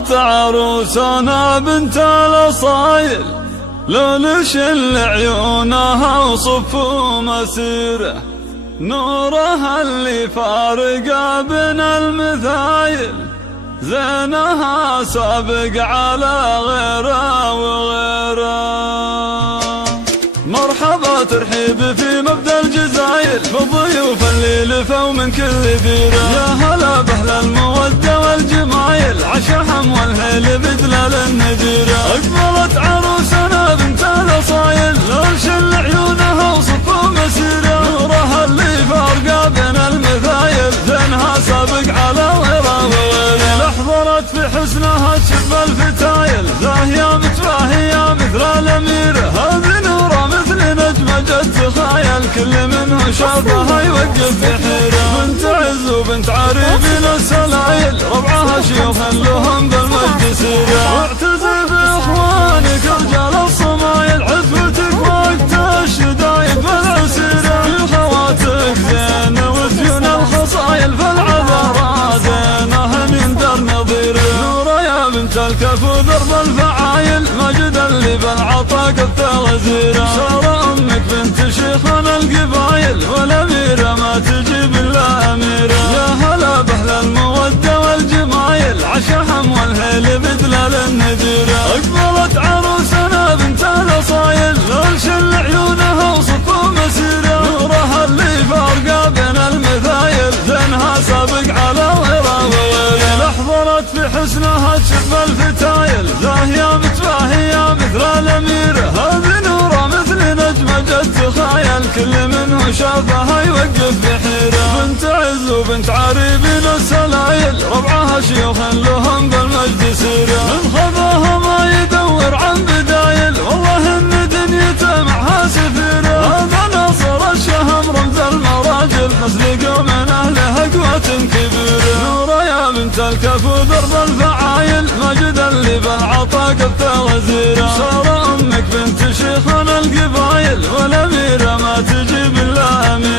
أقبلت عروسنا بنت الأصايل، لون شل عيونها وصف مسيره، نورها اللي فارق بين المثايل، زينها سابق على غيره وغيره. مرحبا ترحيب في مبدأ الجزايل، بالضيوف اللي لفوا من كل ذيره، يا هلا بأهل المودة والجمايل، عشاهم والهيل بدلال النذيره. أقبلت عروسنا بنت الأصايل، لون شل عيونها وصف مسيره، نورها اللي فارقه بين المثايل، زينها سابق على غيره وغيره. أحضرت في حسنها تشب الفتايل، زاهية متباهية مثل الأميرة، هذه نورة مثل نجمة جد تخايل، كل منه شافها يوقف بحيرة. بنت عز وبنت عريبين السلايل، ربعها شيوخ لهم بالمجد سيرة، واعتزل بإخوانك رجال الصمايل، عفوتك وقت الشدايد بالعسيرة، في خواتك زين وزيون الخصايل، فالعذارى زينه يندر نظيره. نورة يا بنت الكفو ضرب الفعايل، مجد اللي بالعطا قد غزيره، شارة أمك بنت شيخنا القبايل، والأميرة ما تجيب إلا أميرة. يا هلا بأهل المودة والجمايل، عشاهم والهيل بدلال النذيرة. أقبلت عروسنا بنت الأصايل، لون شل عيونها وصف مسيرة، نورها اللي فارقه بين المثايل، زينها سابق على غيره وغيره. أحضرت في حسنها تشب الفتايل، زاهية متباهية مثل الأميرة، هذه نورة مثل نجمة جد تخايل، كل منه شافها يوقف بحيرة. بنت عز وبنت عريبين السلايل، ربعها شيوخ لهم بالمجد سيرة، من خذاها ما يدور عن بدايل، والله ان دنيته معها سفيرة. هذا ناصر الشهم رمز المراجل، مسلق من اهله قوة كبيرة. نورة يا بنت الكفو ضرب الفعايل، مجد اللي بالعطا قد غزيره، شارة امك بنت شيخنا القبايل، والاميرة ما تجيب الا اميرة.